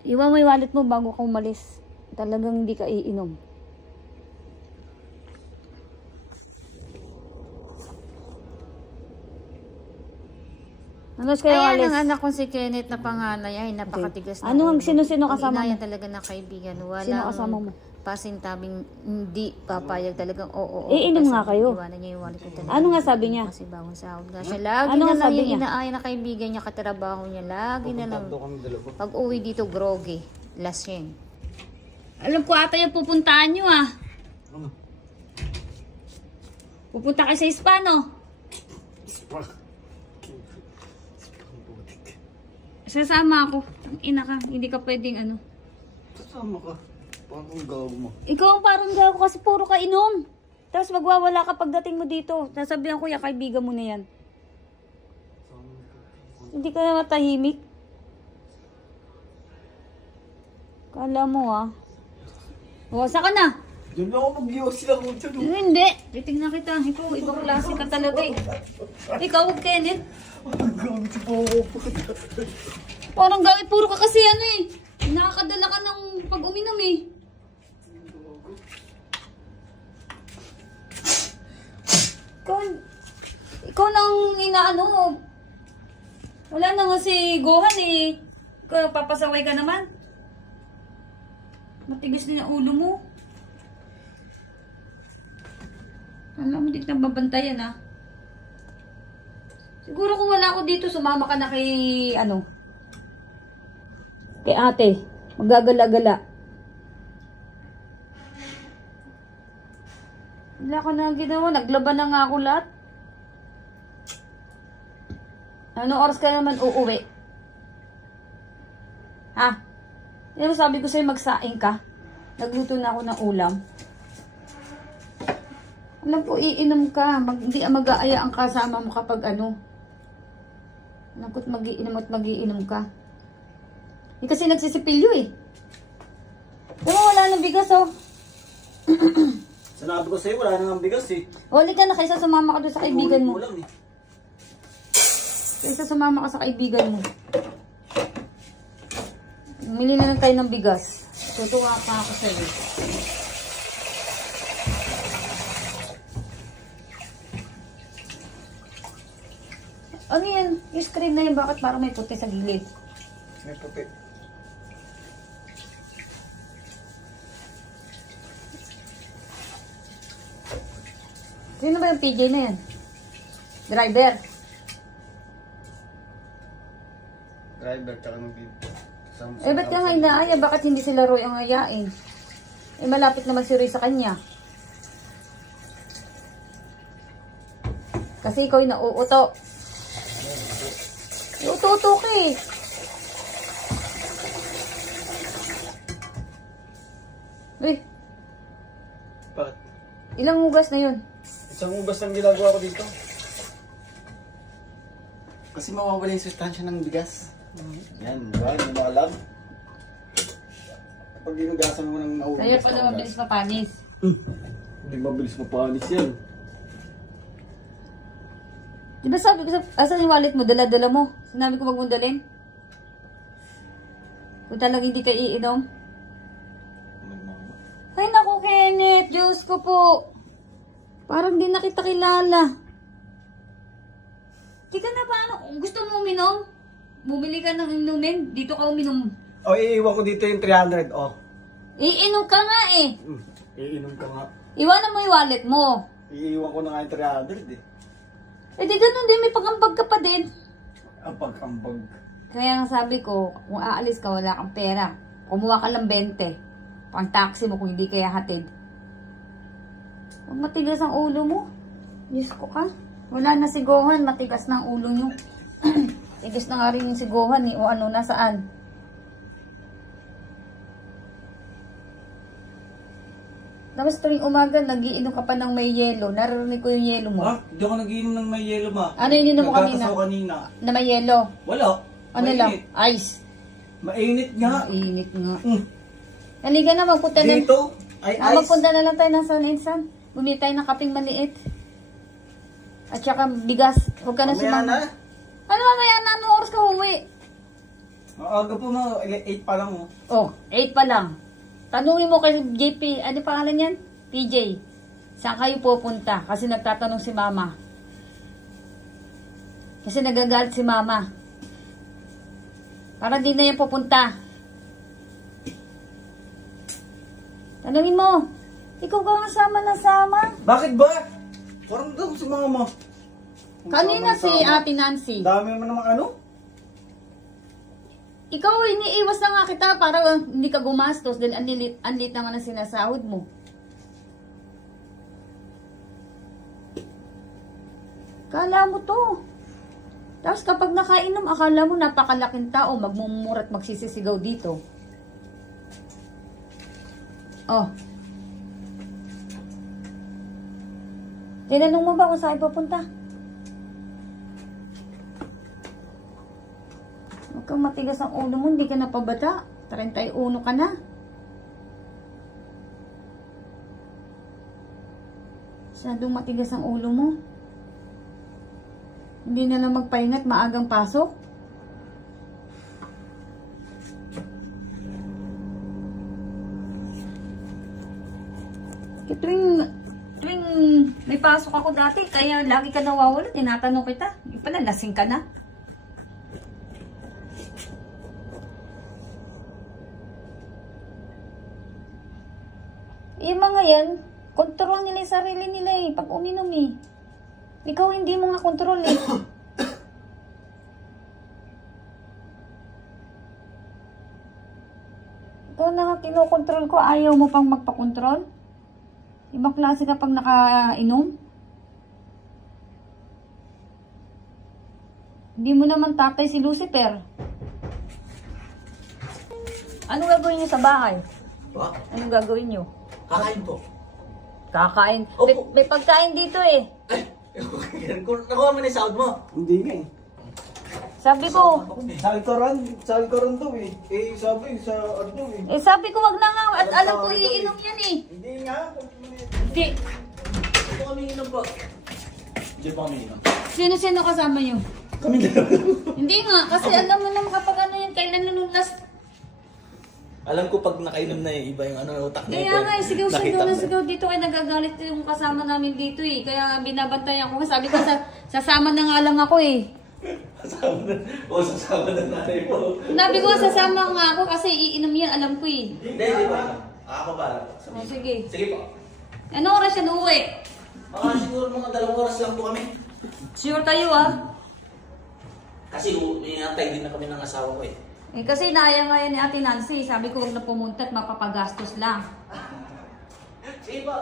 Iwan mo yung wallet mo bago ka umalis. Talagang hindi ka iinom. Ano kayo Ayan alis? ang anak kong si Kenneth na panganay. Ay, napakatigas na. Ano ang sino-sino kasama mo? Ang talaga na kaibigan. Sino kasama mo? Pasintabing hindi papayag talagang oo. Iinom nga kayo. Iwanan niya yung wallet ko talaga. Ano nga sabi niya? Kasi bagong sahod nga siya. Lagi Ano na nga lang sabi yung niya? inaaya na kaibigan niya, katrabaho niya. Lagi na lang. Pag uwi dito, groggy. Lasing. Alam ko ata yung pupuntahan nyo ah. Pupunta kayo sa Hispano. Sasama ako. Ang ina ka, hindi ka pwedeng ano. Sasama ka. Parang gaw mo. Ikaw ang parang gaw kasi puro ka inom. Tapos magwawala ka pagdating mo dito. Nasabihan ko ya, kaibigan mo na yan. Hindi ka na matahimik. Kala mo ah. O, saan ka na? Diyan lang ako mag-iwas lang ako dyan. Hindi. Titignan kita. Ikaw, ibang klase ka talaga eh. Ikaw, Kenneth. Gamit si Popo. Parang gawin, puro ka kasi ano eh. Nakakadala ka ng pag-uminom eh. Ikaw nang inaano. Wala na nga si Gohan eh. Papasaway ka naman. Matigas din ang ulo mo. Alam mo, di kita babantayan ah. Siguro kung wala ako dito, sumama ka na kay, ano, kay ate. Magagala-gala. Wala ka na ginawa. Naglaban na nga ako lahat. Ano oras ka naman uuwi? Ha? Yung sabi ko sa'yo magsaing ka. Nagluto na ako ng ulam. Alam po, iinom ka. Hindi mag-aaya ang kasama mo kapag ano. Nakot mag-iinom at mag-iinom ka. Hindi kasi nagsisipilyo eh. Diba wala nang bigas oh. Sinabi ko sa'yo, wala nang bigas eh. Uli ka na kaysa sumama ka doon sa kaibigan mo. Ulam eh. Kaysa sumama ka sa kaibigan mo. Mili na lang tayo ng bigas. Tutuwa pa ako sa'yo. Ano yan? Yung screen na yun, bakit parang may puti sa gilid? May puti. Sino ba yung PJ na yan? Driver. Driver, tsaka nag-bib. Eh, ba't ka nga inaaya? Bakit hindi sila Roy ang ayain? Eh, malapit naman si Roy sa kanya. Kasi ikaw yung nauuto. Uto-uto ka eh. Uy, Bakit? ilang hugas na yun? Isang ubas lang ginagawa ko dito. Kasi mawawala yung sustansya ng bigas. Yan, diba? Yung mga lab. Kapag inugasan mo ng nauubos Kaya pala mabilis mapanis. Hindi mabilis mapanis yan. Di ba sabi ko, asan yung wallet mo? Dala-dala mo. Sinabi ko wag mong dalhin. Kung talagang hindi ka iinom. Ay naku, Kenneth. Diyos ko po. Parang di na kita kilala. Di ka na paano? Gusto mo uminom? Bumili ka ng inumin? Dito ka uminom. O, iiwan ko dito yung 300, oh. Iinom ka nga eh. Iinom ka nga. Iwanan mo yung wallet mo. Iiwan ko na nga yung 300 eh. Eh di ganun din, may pag-ambag ka pa din. Ang pag-ambag. Kaya nga sabi ko, kung aalis ka, wala kang pera. Kumuha ka lang 20. Pang taxi mo kung hindi kaya hatid. Huwag matigas ang ulo mo. Diyos ko ka. Wala na si Gohan, matigas na ang ulo nyo. Tigas na nga rin yung si Gohan eh, o ano, nasaan. Tapos tuwing umaga, nagiinom ka pa ng may yelo. Naririnig ko yung yelo mo. Ha? Hindi ako nagiinom ng may yelo, ma. Ano yung ininom mo kanina? Nagkakasaw kanina. Na may yelo? Wala. Ano lang? Ice. Mainit nga. Mainit nga. Halika na, magpunta na. Dito? Ay, ice. Magpunta na lang tayo ng San Insan. Bumili tayo ng kaping maliit. At saka bigas. Huwag ka na Mamaya sumama. na. Ano mamaya na? Anong oras ka uwi? Maaga po mo, 8 pa lang mo. Oh, 8 pa lang. Tanungin mo kay JP, ano pangalan yan? PJ. Saan kayo pupunta? Kasi nagtatanong si mama. Kasi nagagalit si mama. Para di na yan pupunta. Tanungin mo. Ikaw ka nga sama na sama. Bakit ba? Parang daw si mama. Kanina si Ate Nancy. Dami mo namang ano? Ikaw, iniiwas na nga kita para hindi ka gumastos dahil anlit naman ang sinasahod mo. Kala mo to. Tapos kapag nakainom, akala mo napakalaking tao, magmumura at magsisisigaw dito. Oh. Tinanong mo ba kung saan pupunta? Huwag kang matigas ang ulo mo, hindi ka na pabata. 31 ka na. Masyadong matigas ang ulo mo. Hindi na lang magpahingat, maagang pasok. Tuwing may pasok ako dati, kaya lagi ka nawawala, tinatanong kita. Hindi pala, lasing ka na. Yung mga yan, kontrol nila yung sarili nila eh, pag uminom eh. Ikaw hindi mo nga kontrol eh. Ikaw na nga kinokontrol ko, ayaw mo pang magpakontrol? Ibang klase ka pag nakainom? Hindi mo naman tatay si Lucifer. Ano gagawin niyo sa bahay? Ba? Anong gagawin niyo? Kakain po. Kakain. Opo. May pagkain dito eh. Ay! Nakuha mo na yung sahod mo? Hindi nga eh. Sabi ko, Sa likuran daw eh. Eh sabi sa ano daw eh. sabi ko wag na nga at alam ko iinom yan eh. Hindi nga. Hindi. Hindi po kami inom po. Hindi po kami inom. Sino-sino kasama niyo? Kami dalawa. Hindi nga, kasi alam mo naman kapag ano yan, kailan nanunas. Alam ko pag nakainom na iba yung ano, utak niya. Kaya nga, sigaw-sigaw na sigaw dito. Kaya nagagalit yung kasama namin dito eh. Kaya binabantayan ko. Sabi ko, sasama na nga lang ako eh. Sasama na nanay mo. Sabi ko, sasama nga ako kasi iinom yan. Alam ko eh. Hindi ba? Ako ba? O, sige. Sige po. Anong oras yan uuwi? Mga siguro mga 2 oras lang po kami. Sure kayo ah. Kasi inantay din na kami ng asawa ko eh. Eh kasi naya nga yan ni Ate Nancy. Sabi ko, huwag na pumunta at mapapagastos lang. Sige po.